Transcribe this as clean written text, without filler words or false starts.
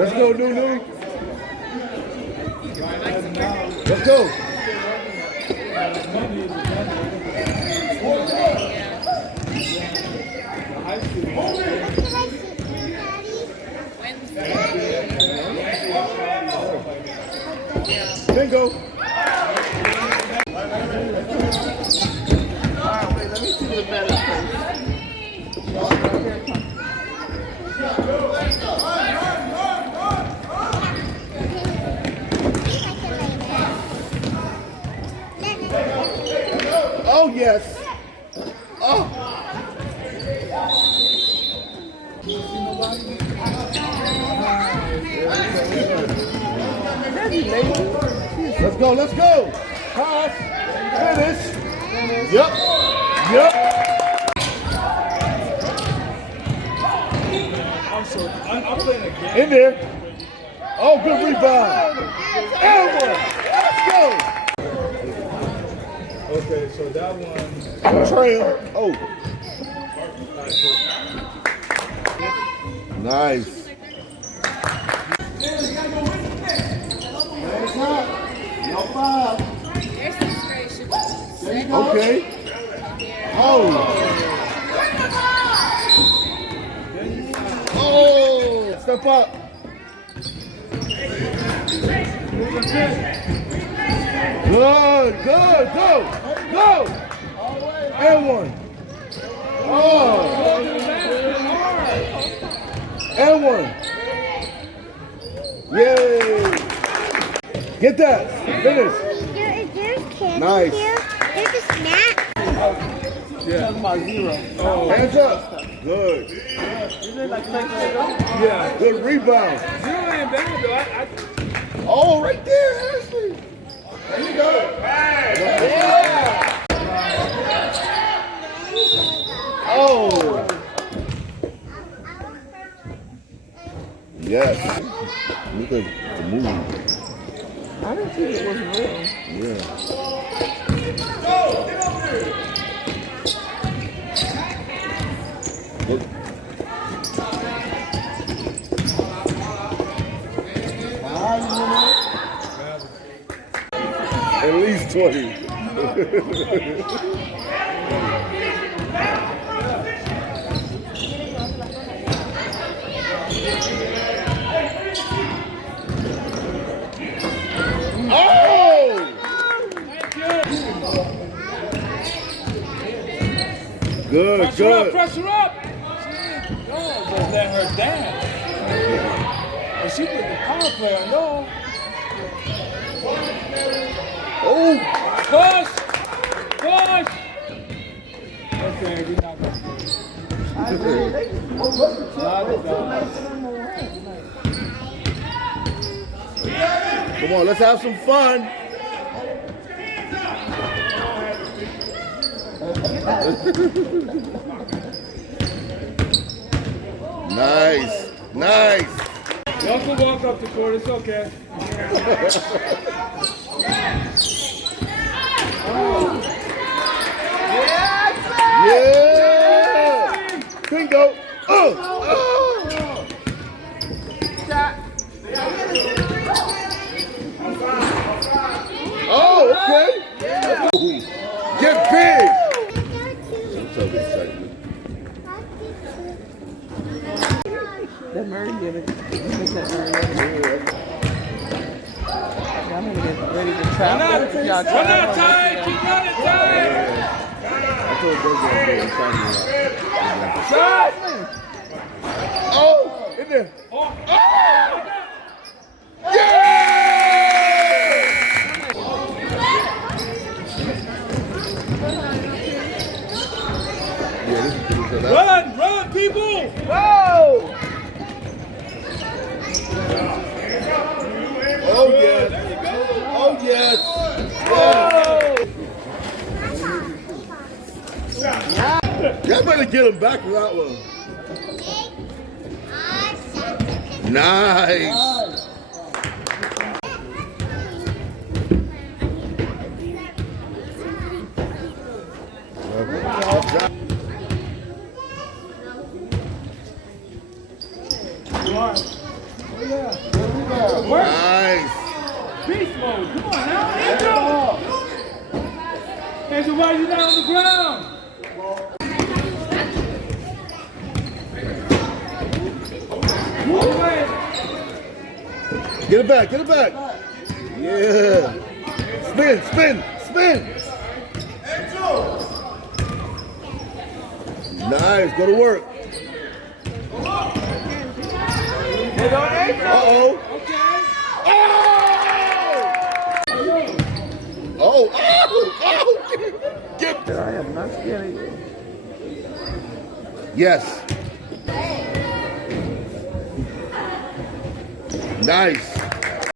Let's go, Nunu. Let's go. Bingo. Alright, wait, let me see the better place. Oh, yes. Oh. Let's go, let's go. Pass. Finish. Yep. I'm playing a game. In there. Oh, good rebound. Elbow. Let's go. Okay, so that one. Trail. Oh. Nice. Okay. Oh. Oh. Step up. Good. Go. And one. Oh. And one. Yay. Get that. Finish. There's candy Nice. here. There's a snack. Yeah. Talking about zero. Oh, Hands up. Good. Is it like take it yeah. Good rebound. Zero ain't bad though. Oh, right there, Ashley. There you go. Yeah. Oh. Yes. Look at the movie. I didn't think it was real. Yeah. Look. At least 20. Oh! Good, good. Pressure up. No, just let her dance. And she did the power player, no. Oh! Push! Okay, we're not going to do it. Come on, let's have some fun. Nice. Y'all can walk up the court, it's okay. Yeah! Bingo! Oh, okay. Get big! I'm so excited. That Murray did it. Make that Murray did it. I'm gonna get ready to travel. Run out, Ty! Keep running, Ty! I told Doug that Shot! Oh! In there! Oh! Yeah! Run, people! Go! Oh, yes. There you go. Oh, yes. Y'all better get him back for that one. Nice. Work. Nice. Beast mode. Come on now. Angel. Angel, why you down on the ground? Move away. Get it back, get it back. Yeah. Spin, spin, spin. Nice, go to work. Uh-oh. Okay. Oh! Oh! Oh! Get. I am not scared of you. Yes. Nice.